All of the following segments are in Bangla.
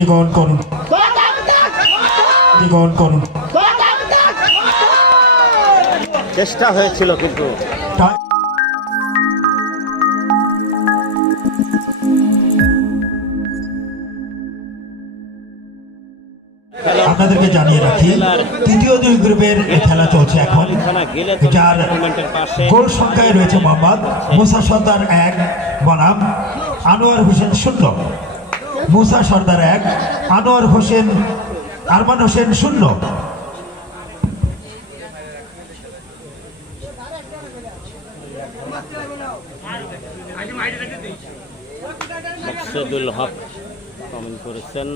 গ্রহণ করুন। গ্রহণ করুন। চেষ্টা হয়েছিল কিন্তু। আপনাদেরকে জানিয়ে রাখি তৃতীয় দুই গ্রুপের খেলা চলছে এখন যার গোল সংখ্যায় রয়েছে মোহাম্মদ মুসা সর্দার এক বনাম আনোয়ার হোসেন শূন্য। মুসা সর্দার এক, আনোয়ার হোসেন, আরমান হোসেন শূন্য। হক করেছেন।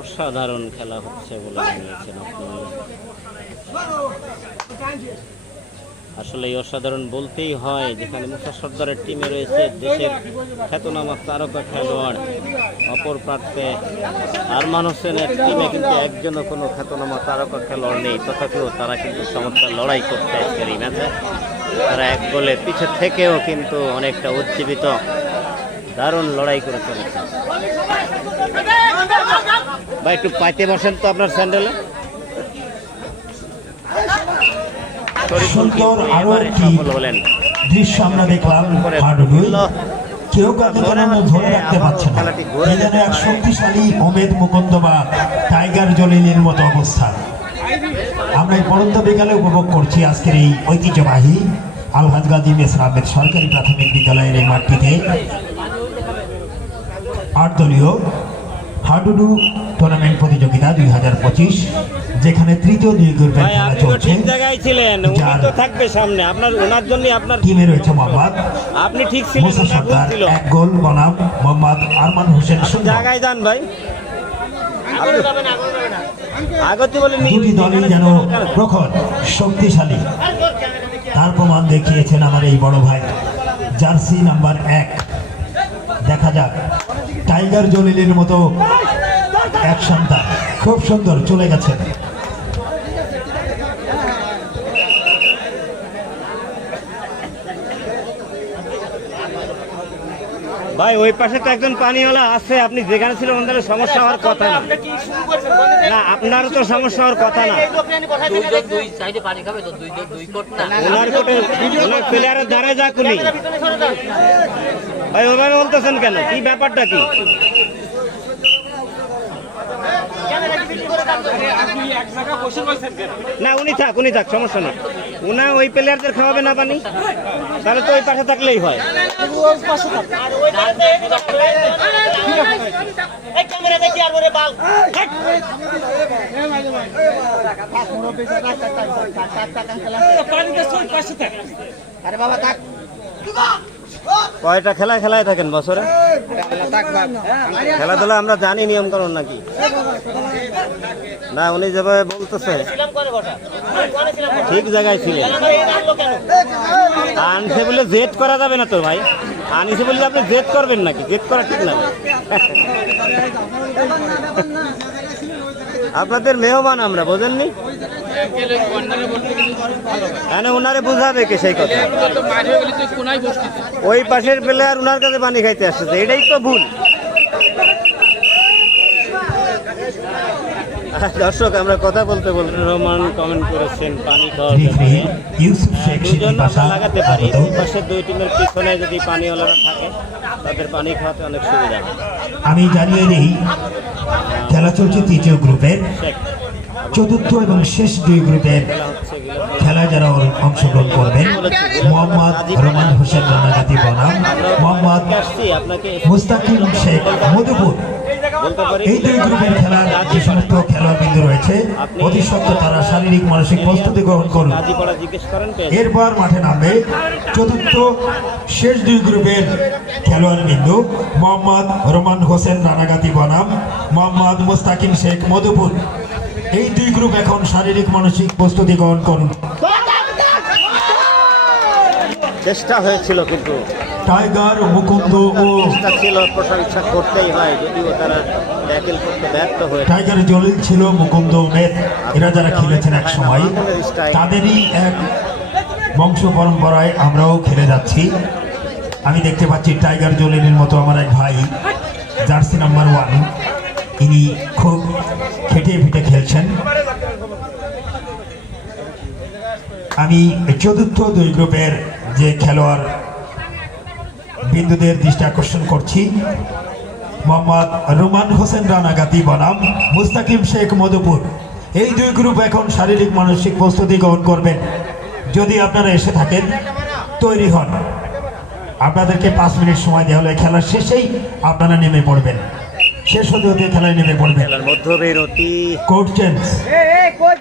অসাধারণ খেলা হচ্ছে বলে জানিয়েছেন আপনি আসলে অসাধারণ বলতেই হয়, যেখানে মুসা সর্দারের টিমে রয়েছে দেশের খ্যাতনামা তারকা খেলোয়াড় অপর প্রার্থে আরমান হোসেনের টিমে কিন্তু একজনও কোনো খ্যাতনামা তারকা খেলোয়াড় নেই। তথাপিও তারা কিন্তু চমৎকার লড়াই করতে আজকের এই ম্যাচে। তারা এক গোলে পিছে থেকেও কিন্তু অনেকটা উজ্জীবিত। দারুণ লড়াই করে চলেছে। ভাই, একটু পাইতে বসেন তো আপনার স্যান্ডেলে। সুন্দর আরও সফল হলেন। দৃশ্য আমরা দেখলাম কেউ কাউকে ধরে রাখতে পারছে না। এই যেন এক শক্তিশালী অমেদ মুকুন্দ বা টাইগার জলিলের মতো অবস্থান আমরা এই পরন্ত বিকালে উপভোগ করছি আজকের এই ঐতিহ্যবাহী আলহাজ গাজী মেসর সরকারি প্রাথমিক বিদ্যালয়ের এই মাঠটিতে। আট দলীয় হাডুডু টুর্নামেন্ট প্রতিযোগিতা দুই হাজার পঁচিশ যেখানে তৃতীয় দুই গ্রুপের খেলা চলছে। জায়গায় ছিলেন উনি তো থাকবে সামনে। আপনার ওনার জন্য আপনার টিমে রয়েছে মোহাম্মদ। আপনি ঠিক ছিলেন মুসা ছিল। এক গোল বনাম মোহাম্মদ আরমান হোসেন জায়গায় যান ভাই। আগতে বলে দুটি দলই যেন প্রখর শক্তিশালী। তার প্রমাণ দেখিয়েছেন আমার এই বড় ভাই। জার্সি নাম্বার এক। দেখা যাক। টাইগার জলিলের মতো এক সন্তান। খুব সুন্দর, চলে গেছেন। ভাই, ওই পাশে তো একজন পানিওয়ালা আছে, আপনি যেখানে ছিলেন ওনাদের সমস্যা হওয়ার কথা না। না, আপনারও তো সমস্যা হওয়ার কথা না। ওনার কোটে, ওনার প্লেয়ারের ধারে যাক ভাই, ওভাবে বলতেছেন কেন? কি ব্যাপারটা কি? না উনি থাক উনি থাক সমস্যা নেই। উনা ওই প্লেয়ারদের খাওয়াবে না পানি। তাহলে তো ওই পাশে থাকলেই হয়। কয়টা খেলা খেলায় থাকেন বছরে? খেলাধুলা আমরা জানি নিয়ম কানুন নাকি? না, উনি যেভাবে বলতেছে, ঠিক জায়গায় ছিলেন। আনছে বলে জেদ করা যাবে না তো ভাই। আনিছে বলে আপনি জেদ করবেন নাকি? জেদ করা ঠিক না। আপনাদের মেহমান আমরা বোঝেননি? মানে ওনারে বুঝাবে কে সেই কথা? ওই পাশের প্লেয়ার ওনার কাছে পানি খাইতে আসতেছে এটাই তো ভুল। দর্শক আমরা কথা বলতে বলতে রহমান কমেন্ট করেছেন পানি খাওয়ার ব্যাপারে দুজন আমরা লাগাতে পারি। দুই পাশের দুই টিমের পিছনে যদি পানিওয়ালারা থাকে তাদের পানি খাওয়াতে অনেক সুবিধা আমি জানিয়ে দিই খেলা চলছে তৃতীয় গ্রুপের চতুর্থ এবং শেষ দুই গ্রুপের খেলা খেলায় যারা অংশগ্রহণ করবেন মোহাম্মদ রহমান হোসেন রানাগাতি বনাম মোহাম্মদ মুস্তাকিম শেখ মধুপুর। এই দুই গ্রুপের খেলার যে সমস্ত খেলোয়াড়বৃন্দ রয়েছে। অতি তারা শারীরিক মানসিক প্রস্তুতি গ্রহণ করেন। এরপর মাঠে নামবে চতুর্থ শেষ দুই গ্রুপের খেলোয়াড় বিন্দু মোহাম্মদ রোমান হোসেন রানাগাতি বনাম মোহাম্মদ মুস্তাকিম শেখ মধুপুর। এই দুই গ্রুপ এখন শারীরিক মানসিক প্রস্তুতি গ্রহণ করুন। চেষ্টা হয়েছিল কিন্তু। টাইগার মুকুন্দ ও ছিল প্রশংসা করতেই হয় যদিও তারা ট্যাকেল করতে ব্যর্থ হয়ে টাইগার জলিল ছিল মুকুন্দ মেদ এরা যারা খেলেছেন এক সময় তাদেরই এক বংশ পরম্পরায় আমরাও খেলে যাচ্ছি। আমি দেখতে পাচ্ছি টাইগার জলিলের মতো আমার এক ভাই জার্সি নাম্বার ওয়ান। ইনি খুব খেটে ফেটে খেলছেন। আমি চতুর্থ দুই গ্রুপের যে খেলোয়াড় বিন্দুদের দৃষ্টি আকর্ষণ করছি। মোহাম্মদ রুমান হোসেন রানাগাতি বনাম মুস্তাকিম শেখ মধুপুর। এই দুই গ্রুপ এখন শারীরিক মানসিক প্রস্তুতি গ্রহণ করবেন। যদি আপনারা এসে থাকেন তৈরি হন। আপনাদেরকে পাঁচ মিনিট সময় দেওয়া হলে খেলার শেষেই আপনারা নেমে পড়বেন। শেষ হতে হতে খেলায় নেমে পড়বেন। Court change